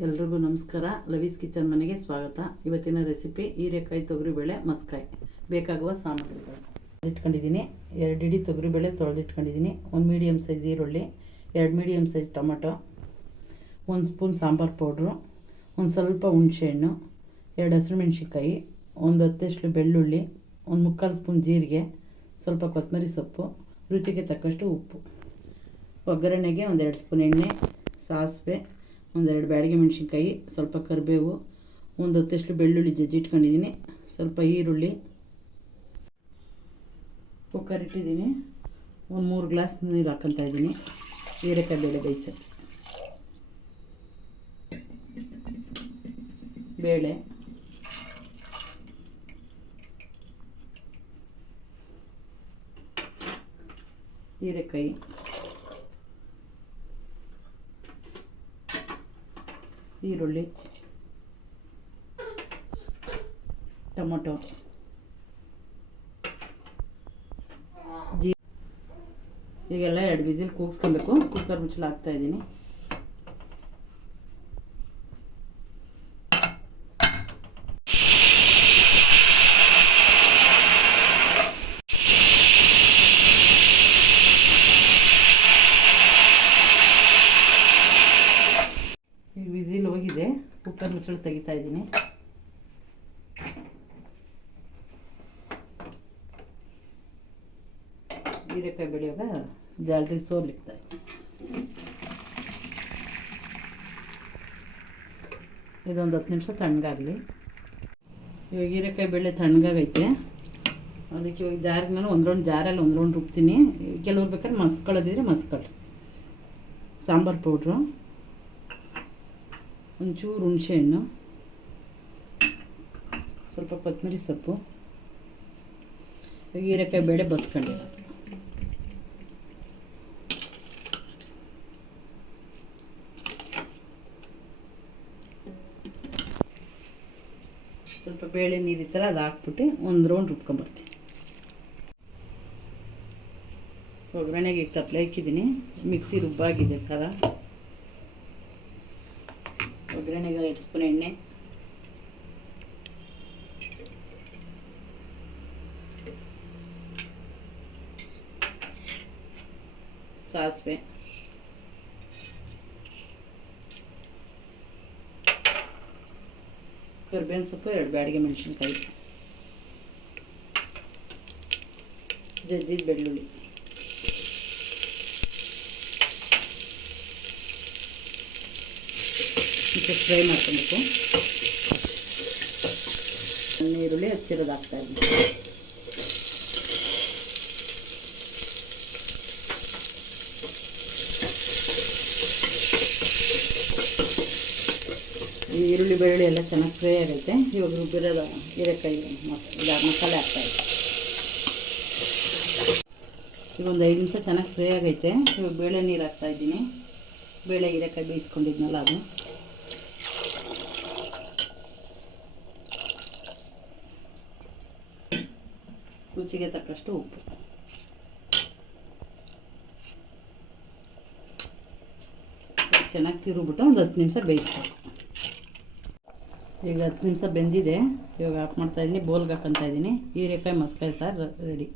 ಎಲ್ರಿಗೂ ನಮಸ್ಕಾರ. ಲವೀಸ್ ಕಿಚನ್ ಮನೆಗೆ ಸ್ವಾಗತ. ಇವತ್ತಿನ ರೆಸಿಪಿ ಹೀರೆಕಾಯಿ ತೊಗರಿಬೇಳೆ ಮಸ್ಕಾಯಿ. ಬೇಕಾಗುವ ಸಾಮಗ್ರಿಗಳು. ಇಟ್ಕೊಂಡಿದ್ದೀನಿ ಎರಡು ಇಡೀ ತೊಗರಿಬೇಳೆ ತೊಳೆದಿಟ್ಕೊಂಡಿದ್ದೀನಿ. ಒಂದು ಮೀಡಿಯಮ್ ಸೈಜ್ ಈರುಳ್ಳಿ, ಎರಡು ಮೀಡಿಯಮ್ ಸೈಜ್ ಟೊಮಟೊ, ಒಂದು ಸ್ಪೂನ್ ಸಾಂಬಾರು ಪೌಡ್ರು, ಒಂದು ಸ್ವಲ್ಪ ಹುಣಸೆಹಣ್ಣು, ಎರಡು ಹಸಿರು ಮೆಣಸಿಕಾಯಿ ಒಂದು ಹತ್ತಷ್ಟು ಬೆಳ್ಳುಳ್ಳಿ, ಒಂದು ಮುಕ್ಕಾಲು ಸ್ಪೂನ್ ಜೀರಿಗೆ, ಸ್ವಲ್ಪ ಕೊತ್ತಂಬರಿ ಸೊಪ್ಪು, ರುಚಿಗೆ ತಕ್ಕಷ್ಟು ಉಪ್ಪು. ಒಗ್ಗರಣೆಗೆ ಒಂದೆರಡು ಸ್ಪೂನ್ ಎಣ್ಣೆ, ಸಾಸಿವೆ ಒಂದೆರಡು ಬ್ಯಾಡಿಗೆ ಮೆಣಸಿನ್ಕಾಯಿ, ಸ್ವಲ್ಪ ಕರಿಬೇವು, ಒಂದು ಹತ್ತಷ್ಟು ಬೆಳ್ಳುಳ್ಳಿ ಜಜ್ಜಿ ಇಟ್ಕೊಂಡಿದ್ದೀನಿ. ಸ್ವಲ್ಪ ಈರುಳ್ಳಿ ಕುಕ್ಕರ್ ಇಟ್ಟಿದ್ದೀನಿ. ಒಂದು ಮೂರು ಗ್ಲಾಸ್ ನೀರು ಹಾಕ್ಕೊತಾ ಇದ್ದೀನಿ. ಹೀರೆಕಾಯಿ ಬೇಳೆ ಬೇಯಿಸ. ಬೇಳೆ. ಹೀರೆಕಾಯಿ. ಈರುಳ್ಳಿ ಟೊಮೊಟೊ ಜೀ ಈಗೆಲ್ಲ ಎರಡು ವಿಸಿಲ್ ಕೂಗಿಸ್ಕೊಬೇಕು. ಕುಕ್ಕರ್ ಮುಚ್ಚಲು ಹಾಕ್ತಾಯಿದ್ದೀನಿ ಈಗ ವಿಸಿಲ್ ಹೋಗಿದೆ ಕುಕ್ಕರ್ ಮುಚ್ಚಳ ತೆಗಿತಾ ಇದ್ದೀನಿ. ಹೀರೆಕಾಯಿ ಬೆಳೆಯುವಾಗ ಜಾಲ್ರಿ ಸೋಲಿಕ್ತಾ ಇದೊಂದು ಹತ್ತು ನಿಮಿಷ ತಣ್ಣಗಾಗಲಿ. ಇವಾಗ ಹೀರೆಕಾಯಿ ಬೆಳೆ ತಣ್ಣಗಾಗೈತೆ. ಅದಕ್ಕೆ ಇವಾಗ ಜಾರಿಗೆ ನಾನು ಒಂದು ರೌಂಡ್ ಜಾರಲ್ಲಿ ಒಂದು ರೌಂಡ್ ರುಬ್ತೀನಿ. ಕೆಲವ್ರು ಬೇಕಾದ್ರೆ ಮಸ್ಕೊಳ್ಳೋದಿದ್ರೆ ಮಸ್ಕೊಳ್ಳಿ. ಸಾಂಬಾರು ಪೌಡ್ರು. ಒಂಚೂರು ಹುಣಸೆಹಣ್ಣು ಸ್ವಲ್ಪ ಕೊತ್ತಂಬರಿ ಸೊಪ್ಪು, ಹೀರೆಕಾಯಿ ಬೇಳೆ ಬಸ್ಕೊಂಡು ಸ್ವಲ್ಪ ಬೇಳೆ ನೀರಿತ್ತಲ್ಲ ಅದು ಹಾಕ್ಬಿಟ್ಟು ಒಂದು ರೌಂಡ್ ರುಬ್ಕೊಂಬರ್ತೀನಿ. ಒಗ್ಗರಣೆಗೆ ಈಗ ತಪ್ಪಲೆ ಹಾಕಿದ್ದೀನಿ. ಮಿಕ್ಸಿ ರುಬ್ಬಾಗಿದೆ ಖಾರ. ಒಗ್ಗರಣೆಗೆ ಎರಡು ಸ್ಪೂನ್ ಎಣ್ಣೆ ಸಾಸಿವೆ ಕರಿಬೇವಿನ ಸೊಪ್ಪು ಎರಡು ಬ್ಯಾಡಿಗೆ ಮೆಣಸಿನ್ಕಾಯಿ ಜಜ್ಜಿದ ಬೆಳ್ಳುಳ್ಳಿ ಮತ್ತೆ ಫ್ರೈ ಮಾಡ್ಕೊಬೇಕು. ಈರುಳ್ಳಿ ಹಚ್ಚಿರೋದು ಹಾಕ್ತಾ ಇದ್ದೀನಿ. ಈ ಈರುಳ್ಳಿ, ಬೆಳ್ಳುಳ್ಳಿ ಎಲ್ಲ ಚೆನ್ನಾಗಿ ಫ್ರೈ ಆಗುತ್ತೆ ಇವಾಗ ರುಬ್ಬಿರೋದು ಹೀರೆಕಾಯಿ ಮಸಾಲೆ ಇದೆ ಈಗ ಒಂದು ಐದು ನಿಮಿಷ ಚೆನ್ನಾಗಿ ಫ್ರೈ ಆಗೈತೆ. ಇವಾಗ ಬೇಳೆ ನೀರು ಹಾಕ್ತಾ ಇದ್ದೀನಿ. ಬೇಳೆ, ಹೀರೆಕಾಯಿ ಬೇಯಿಸ್ಕೊಂಡಿದ್ನಲ್ಲ ಅದು ರುಚಿಗೆ ತಕ್ಕಷ್ಟು ಉಪ್ಪು. ಚೆನ್ನಾಗಿ ತಿರುಗ್ಬಿಟ್ಟು ಒಂದು ಹತ್ತು ನಿಮಿಷ ಬೇಯಿಸ್ಬೇಕು. ಈಗ ಹತ್ತು ನಿಮಿಷ ಬೆಂದಿದೆ. ಇವಾಗ ಆಫ್ ಮಾಡ್ತಾಯಿದ್ದೀನಿ ಬೋಲ್ಗೆ ಹಾಕೊತಾ ಇದ್ದೀನಿ ಹೀರೆಕಾಯಿ ಮಸ್ಕಾಯಿ ಸಾರು ರೆಡಿ.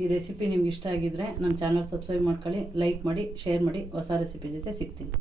ಈ ರೆಸಿಪಿ ನಿಮ್ಗೆ ಇಷ್ಟ ಆಗಿದ್ದರೆ ನಮ್ಮ ಚಾನಲ್ ಸಬ್ಸ್ಕ್ರೈಬ್ ಮಾಡ್ಕೊಳ್ಳಿ ಲೈಕ್ ಮಾಡಿ ಶೇರ್ ಮಾಡಿ, ಹೊಸ ರೆಸಿಪಿ ಜೊತೆ ಸಿಗ್ತೀನಿ.